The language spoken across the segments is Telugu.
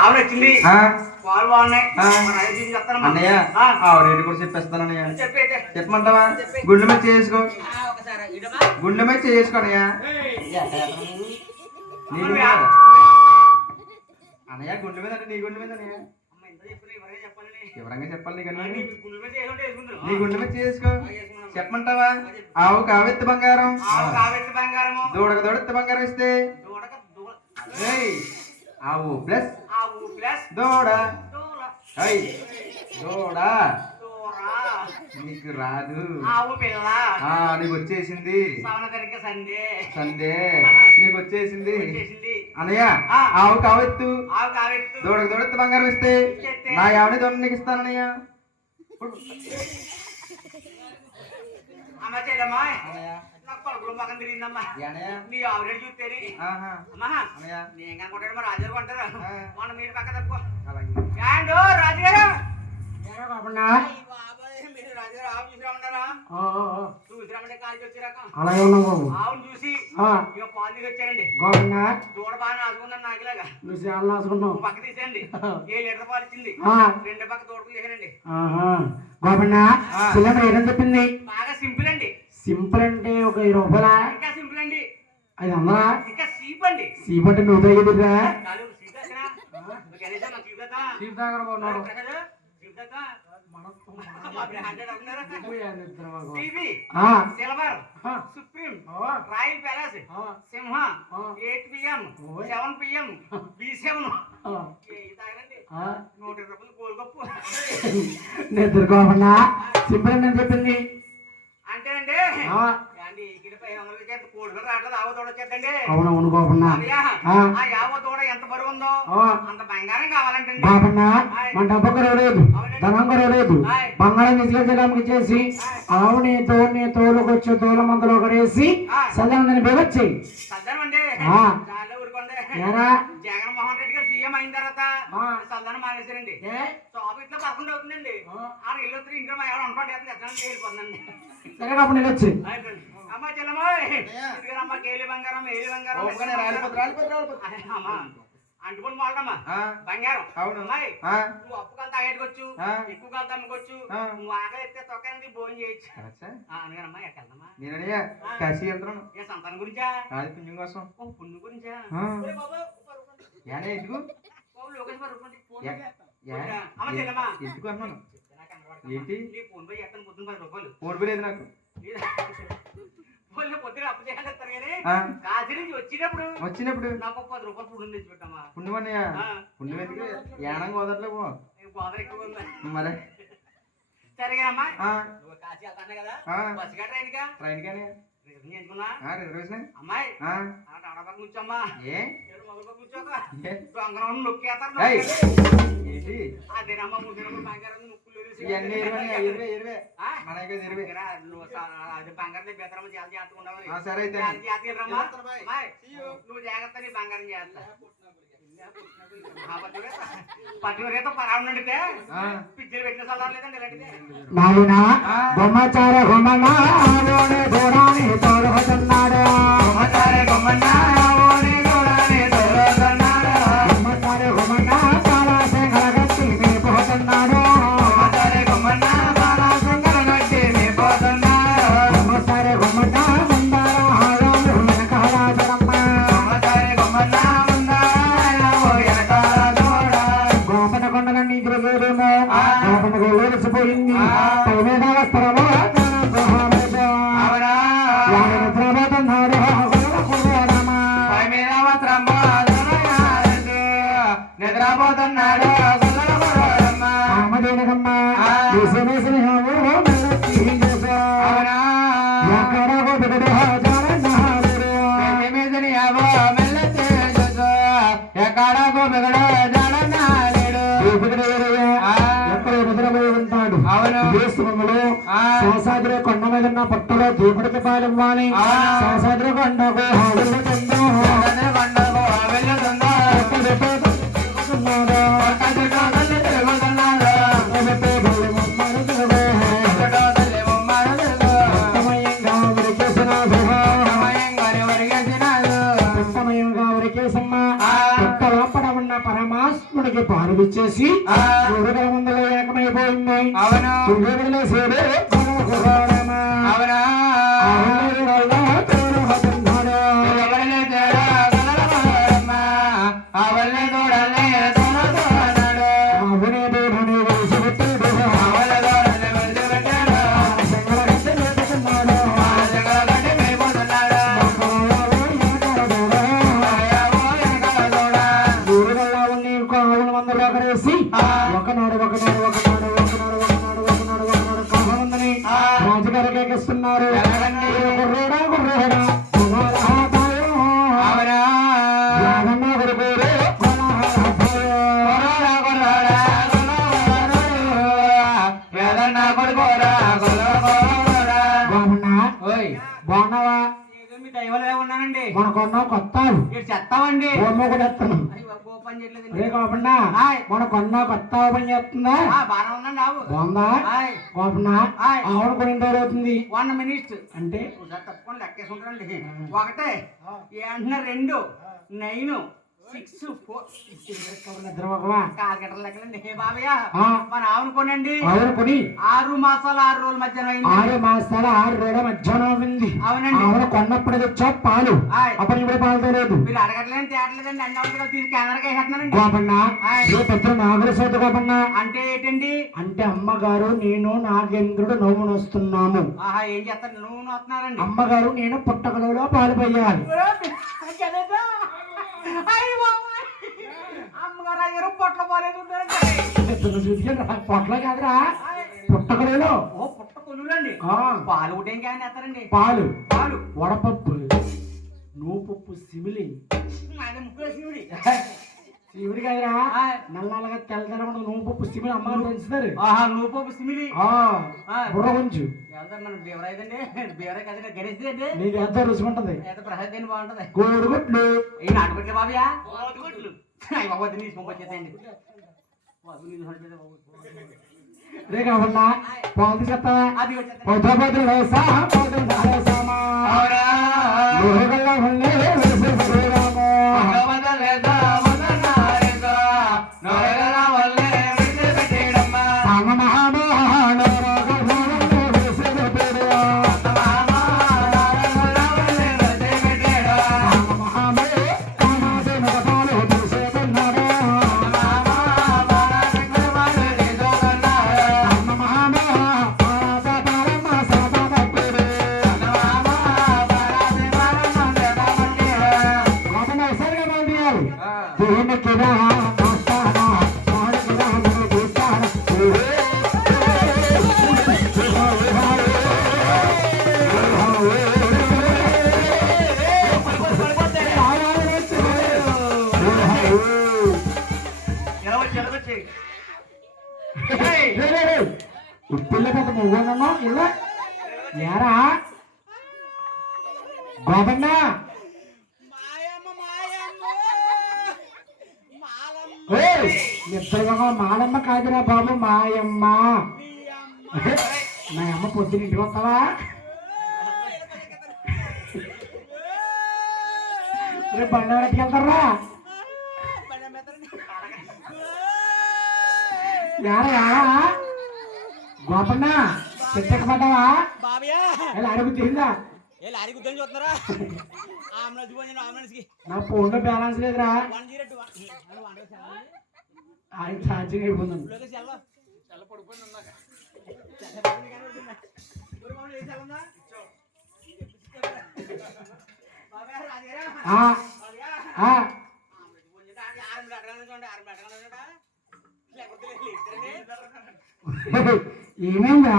ఆవిడ వచ్చింది. పాలు బాగున్నాయి అన్నయ్య. ఆవిడ కూడా చెప్పేస్తాను అన్నయ్య. చెప్పమంటావా? గుండె మీద చేసుకో, గుండె మీద చేసుకో అన్నయ్య. అన్నయ్య గుండె మీద అంటే నీ గుండె మీద అన్నయ్య. వివరంగా చెప్పాలి నీకన్నా. నీ గుండె మీద చేసుకో. చెప్పమంటావా? ఆవు కావెత్తి బంగారం, దూడక దూడెత్తి బంగారం ఇస్తే ఆవు ప్లస్ దూడ దూడ నీకు రాదు. నీకు వచ్చేసింది సందే, నీకు వచ్చేసింది అన్నయ్య. ఆవు కావెత్తు, దూడకు దూడెత్తి బంగారం ఇస్తే నా ఆవిడ దొండ నీకు ఇస్తానన్నయ్య. నీ ఆవిడ చూస్తే నేను కనుకుంటాడు మరి రాజు గారు అంటారా మన మీరు పక్క తక్కువ రాజుగారు అలాగే ఉన్నాం బాబు. ఆవును చూసి ఇక పాలు తీసి వచ్చారండి. దూడ బాగా నాసుకున్నాను నాకులాగా. నువ్వు చాలా నాసుకున్నావు. పక్క తీసేయండి. 7 లీటర్ పాలు ఇచ్చింది. 2 పక్క తోటకు తీసానండి. గోపన్న సిలిండర్ ఏదని చెప్పింది? బాగా సింపుల్ అండి. సింపుల్ అంటే ఒక 20 రూపాయల? ఇంకా సింపుల్ అండి. 500? ఇంకా సీప్ అండి. సీప్ అంటే నువ్వు తగ్గిద్దా? సీప్ సిల్వర్ సుప్రీం రాయల్ ప్యాలెస్ సింహ 8 PM 7 PM B7 120 రూపాయలు కోల్గొప్పు. నిద్రకోమన్నా సింపుల్ అని చెప్పింది అంటే అండి అవునవును బాబన్నా. ఎంత బరువు ఉందో అంత బంగారం కావాలంటే బాబన్నా మన డబ్బు కొరవలేదు, ధనం కొరవలేదు. బంగారం తీసుకెళ్ళడానికి చేసి ఆవుని తోలుకొచ్చి తోల మందులో ఒకడేసి సల్లందని బేవచ్చాయి. జగన్మోహన్ రెడ్డి గారు సీఎం అయిన తర్వాత సల్దానం మానేశారండి. షాప్ ఇట్లా 11 అవుతుందండి. ఆ ఇల్లు ఇంకా మా ఎవరు ఉంటాడు వెళ్ళిపోతుందండి. సరే అప్పుడు నేను వచ్చి అమ్మ చెల్లమ్మ కేలి బంగారం ఏలి బంగారం అంటుకొని వాళ్ళమ్మా బంగారం. అవును నువ్వు అప్పు కలితే అయ్యకొచ్చు, ఎక్కువ కలితే అమ్ముకోవచ్చు. నువ్వు ఆకలి ఎత్తే తొక్కని భోజనం చేయొచ్చు. అనగానమ్మా ఎక్కడమ్మా ఏ సంతానం గురించా? పుణ్యం కోసం. పుణ్యం గురించా? ఎందుకు అమ్మ చెల్లమ్మా ఎందుకు అన్నాను ఏంటి? ఫోన్ పే ఎత్తను పొద్దున 10 రూపాయలు. ఫోన్ పే లేదు నాకు. పొద్దున అప్పు చేస్తారు కానీ కాశీ నుంచి వచ్చినప్పుడు నాకు 10 రూపాయలు పుణ్యం తెచ్చి పెట్టమ్మా. పుణ్యం అన్నయ్య? పుణ్యం ఎందుకు? యానం గోదట్లే గోదర ఎక్కువ ఉందా మరి? సరేగానమ్మా నువ్వు కాశీ వెళ్తాను కదా బస్ గా ట్రైన్ కానీ రిజర్వేషన్ అమ్మాయి పక్క కూర్చోమ్మా. కూర్చోక దొంగరం నొక్కేస్తారు. అదేనమ్మా ముగ్గురు బంగారం ముక్కులు బంగారం బెదరమ్మ చాలా జాగ్రత్తగా ఉండాలి. నువ్వు జాగ్రత్త నీ బంగారం చేస్తా. పట్టుకురేతో పరాడితే పిచ్చలు పెట్టిన సలహా లేదండి ఇలాంటిదే. నిద్రపోతున్నాడు శేషాద్రి కొండ మీద ఉన్న పట్టులో దీపుడికి పాలివ్వాలి. శేషాద్రి కొండకు పరమా పరమాత్ముడికి పాలు ఇచ్చేసి మూడుగల మందులో ఏకమైపోయింది. అవును తుల్యవదిలేసేడు కుర్రాడమా. అవునా రాజుగారికి ఎక్కిస్తున్నారు. గుర్రేడా గుర్రేడా బాగున్నావా? మీ దైవాలు ఉన్నానండి. మనకున్న కొత్త చెత్తామండి బొమ్మ కూడా ఎత్తాను పని చేయట్లేదు. రే గోపన్న మనకున్న కొత్త ఓపెన్ చేస్తుందా? బాగా ఉందండి ఆవు. బాగుందా గోపన్న? ఆవిడ కొన్ని రోజులు అవుతుంది. 1 minute అంటే తప్పకుండా లెక్కేసుకుంటానండి. ఒకటే ఏంటన్నా 2 9 6 4 నిద్రపోకవా కాలగట్టలు లెక్కలండి. హే బాబయ్య మన ఆవును కొనండి. ఆవిడ కొని 6 మాసాలు 6 రోజుల మధ్యాహ్నం అయింది. 6 మాసాల 6 రోజుల మధ్యాహ్నం అయింది. అవునండి. ఆవిడ కొన్నప్పుడు తెచ్చా పాలు అప్పుడు ఇప్పుడు పాలతో లేదు. మీరు అడగట్లేదు తేటలేదండి. అన్ని అవుతుంది తీసి కెమెరాకి వేసేస్తున్నానండి. గోపన్న పెద్ద నాగుల సోద గోపన్న అంటే ఏంటండి? అంటే అమ్మగారు నేను నాగేంద్రుడు నవ్వును వస్తున్నాము. ఆహా ఏం చేస్తారు? నువ్వు వస్తున్నారండి. అమ్మగారు నేను పుట్టకలో పాలు పోయాలి. అమ్మగారు అయ్యారు పొట్ల పోలేదు. పొట్ల కాదురా పుట్టకలో. ఓ పుట్ట కొలువులండి. పాలు ఒకటి ఏం కానీ వేస్తారండి. పాలు పాలు వడపప్పు నూపప్పు సిమిలి అదే ముగ్గురు శివుడి శివుడి కాదురా నల్లగా తెల్లదనకుండా నూపప్పు సిమిలి అమ్మగారు పెంచుతారు. ఆహా నూపప్పు సిమిలి బుర్ర కొంచెం వెళ్తారు. మన బీవరైదండి. బీవరై కదండి గణేష్ అండి. నీకు ఎంతో రుచి ఉంటది. ప్రసాద్ బాగుంటది. కోడిగుడ్లు ఈ నాటుగుడ్లు బాబుయా. కోడిగుడ్లు అయ్యి బాబు నీసు పంపొచ్చేసేయండి. రే కావన్నా పాలు చెత్త అది పొద్దు పొద్దు వేసా పొద్దు వేసామా పిల్ల పెద్ద మొగ్గున్నా ఇలా ఏరా గోపన్న నిద్రగా మాలమ్మ కాదురా బాబు మాయమ్మ. మా అమ్మ పొద్దున ఇంటికి వస్తావా? రేపు బండి ఎవరికి వెళ్తారా? యారా గోపన్న చెట్టెక్కబడ్డావా? ఇలా అడుగు తిరిగిందా? నా ఫోన్ లో బ్యాలెన్స్ లేదురా. ఆయన ఛార్జింగ్ అయిపోతుంది. ఏమైందా?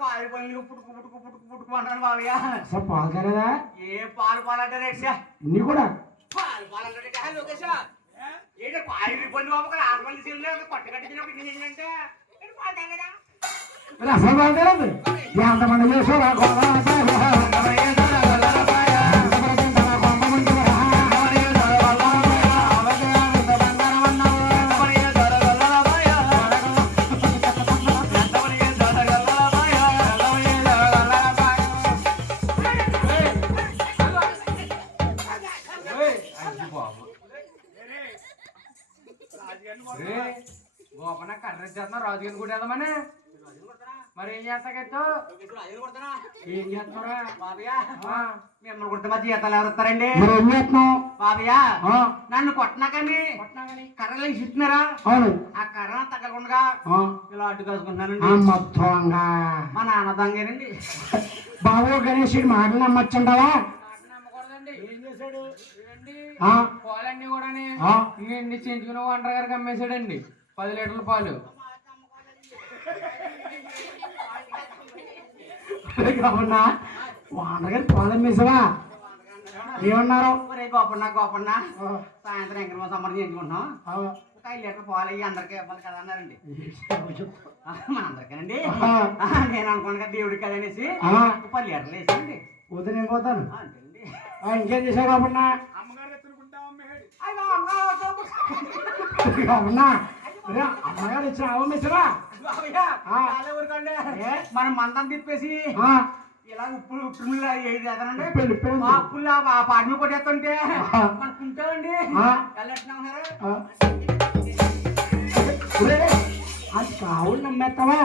పాలు పనులు పుట్టుకు పుట్టుకు పుట్టుకు పుట్టుకుంటాను బాబయ్య. సార్ పాలు కాలేదా? ఏ పాలు పాలంటే రేక్ష నీ కూడా పాలు పాలంటే లోకేష్ ఏంటంటే పాలు పనులు బాబు ఆత్మల్ని సీన్లు పట్టు కట్టించినప్పుడు ఏంటంటే పాలు తాగేదా? అసలు పాలు కాలేదు. ఎంతమంది చేసారా? గోపన కర్ర చేస్తున్నా రాజుగారిని కూడా వెళ్దామని మరి ఏం చేస్తాకెత్తు ఏం చేస్తారా బాబయ్య మిమ్మల్ని కుడితే మా జీతాలు ఎవరు వస్తారండి మరి ఏం చేస్తున్నావు బాబయ్య నన్ను కొట్టినా కానీ కర్రలు ఇస్తున్నారా అవును ఆ కర్ర తగ్గకుండా ఇలా అడ్డు కాసుకుంటున్నానండి మొత్తంగా మా నాన్న దొంగేనండి బాబు గణేశుడి మాటలు నమ్మొచ్చుండవా ఏం చేశాడు పాలన్నీ కూడా ఇన్ని చెంచుకుని ఒంటరి గారికి అమ్మేశాడండి 10 లీటర్ల పాలు కావునా వానగారి పాదం మీసవా ఏమన్నారు గోపన్న సాయంత్రం ఎంకరమా సంబరం చేయించుకుంటున్నాం ఒక 5 లీటర్ పాలు అయ్యి అందరికీ ఇవ్వాలి కదా అన్నారండి మన అందరికేనండి నేను అనుకున్నాను కదా దేవుడికి కదా అనేసి 10 లీటర్లు వేసానండి వద్దు నేను పోతాను అంతేనండి ఇంకేం చేశావు కాకుండా అమ్మగారు ఇచ్చిన అవమిసరా మనం మందం తిప్పేసి ఇలా ఉప్పులు ఏదండి ఉప్పులు ఆ పాడిని కొట్టేస్తుంటే మనకు ఉంటామండి అది కావులు నమ్మేస్తావా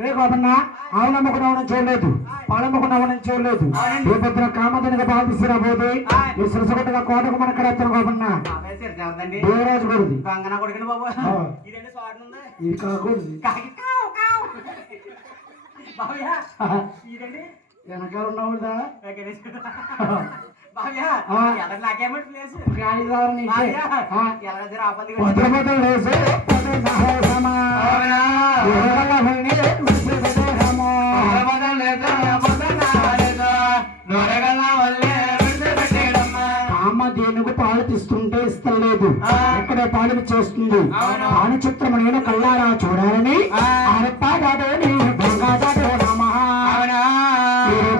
రే గోపన్న ఆవు నమ్మకం అవడం చూడలేదు పాలమ్మకం అవడం చూడలేదు ఏ పొద్దున కామదనిగా బాధిస్తున్నా పోతే ఈ సురసగొట్టగా కోటకు మన కడతాను గోపన్న దేవరాజు కొడుది ఇది కాకూడదు వెనకాల ఉన్నావుదా కామధేనుకు పాలు తీస్తుంటే ఇస్తలేదు ఎక్కడే పాలు చేస్తుంది పాలు చిత్రము నేను కళ్ళారా చూడాలని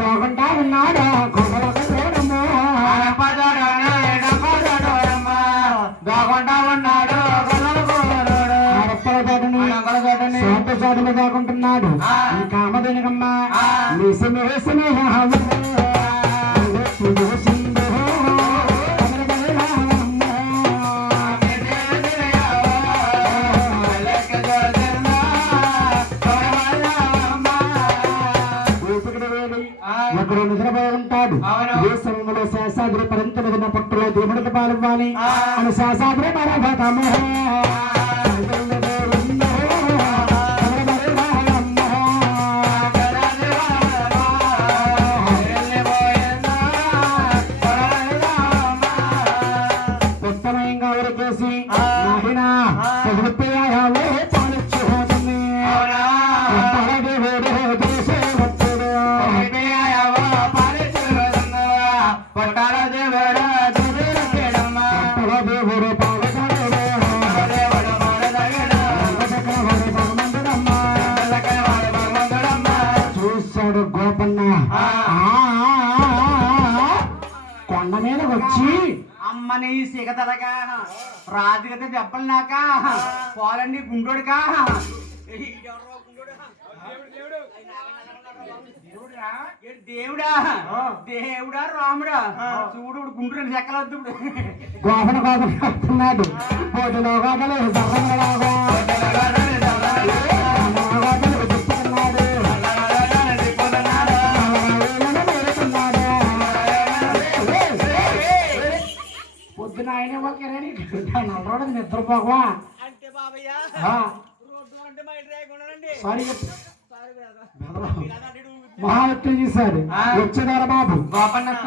బాగుంటా ఉన్నాడా చాటులు దాకుంటున్నాడు ఈ కామధేనుకమ్మ ఒకడు నిద్రపోయి ఉంటాడు ఏ సమయంలో శాసాద్రి పరంత విధిన పట్టులో దేవుడికి పాల్గొని అని శాసాద్రి పరభతము ఉత్తమయంగా ఉరికేసి నాహినా పాలిచ్చి పోతుంది చూశాడు గోపన్న కొండ మీద వచ్చి అమ్మని సిగతలగా రాజుగత దెబ్బలు నాక పోలండి గుండోడుకా దేవుడా దేవుడా రాముడా చూడు గుండ్రు చెక్కలొద్దు గోపన గోపన కడుతున్నాడు పోటీలో గోపలేదు పొద్దున ఆయన నల్లరోడు నిద్రపోకవా అంటే బాబయ్య సారీ మహావత్యం చేశాడు వచ్చేదారా బాబు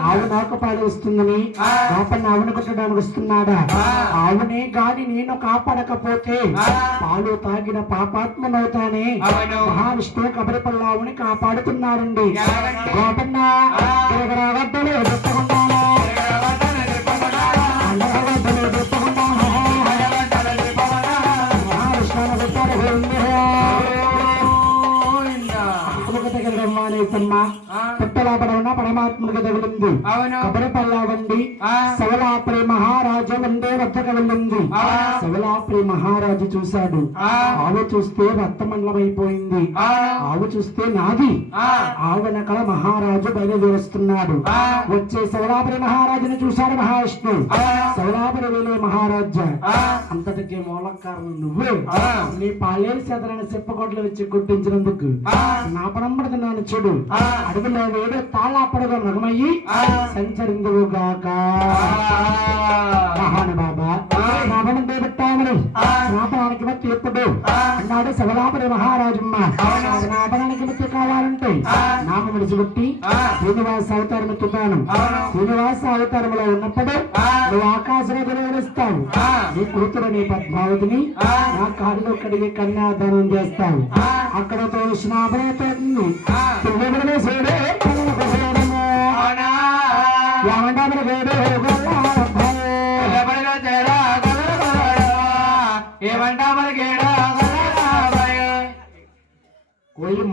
ఆవు నాకు పాలు వస్తుందని గోపన్న ఆవును కొట్టడానికి వస్తున్నాడా ఆవునే గాని నేను కాపాడకపోతే పాలు తాగిన పాపాత్మనవుతానే మహావిష్ణువు కబరిపల్ల ఆవుని కాపాడుతున్నాడండి గోపన్న తిరగరాగడ్డలు ఎదుర్కొంటాను పుట్టలాపడవున పరమాత్ముడికి తగిలింది కబరిపల్లా వండి సవలాపరి మహారాజు వందే వద్ద మేతగా వెళ్ళింది. శివలాపురి మహారాజు చూశాడు. ఆవు చూస్తే రక్తమండలం అయిపోయింది. ఆవు చూస్తే నాది. ఆవు వెనకాల మహారాజు బయలుదేరుస్తున్నాడు. వచ్చే శివలాపురి మహారాజుని చూశాడు మహావిష్ణు. శివలాపురి వెళ్ళే మహారాజా, అంతటికి మూల కారణం నువ్వే. నీ పాలేరు చేతనని చెప్పగొడ్లు వచ్చి గుర్తించినందుకు నా పడంబడుతున్నాను చూడు. అడుగులో వేడే తాళాపడగా నగమయ్యి సంచరిందువుగాక. మహానుభావ శ్రావణం దేవట్టామని శ్రాపణానికి బట్టి ఎప్పుడు అన్నాడు శివలాపురి మహారాజమ్మ. శ్రాపణానికి బట్టి కావాలంటే నామ విడిచిపెట్టి శ్రీనివాస అవతారం ఎత్తుతాను. శ్రీనివాస అవతారంలో ఉన్నప్పుడు నువ్వు ఆకాశంలో వెలువరిస్తావు. నీ కూతురు నీ పద్మావతిని నా కారులో కడిగి కన్యాదానం చేస్తావు. అక్కడతో స్నాపనతో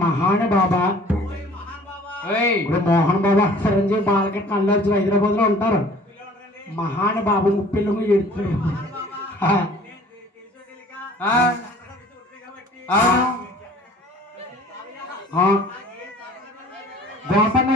మహాన బాబా ఇప్పుడు మోహన్ బాబా చిరంజీవి బాలకృష్ణ అల్లు అర్జున్ హైదరాబాద్ లో ఉంటారు. మహాన బాబు ముప్పిల్లు ఎడుతున్నాడు. గోపన్న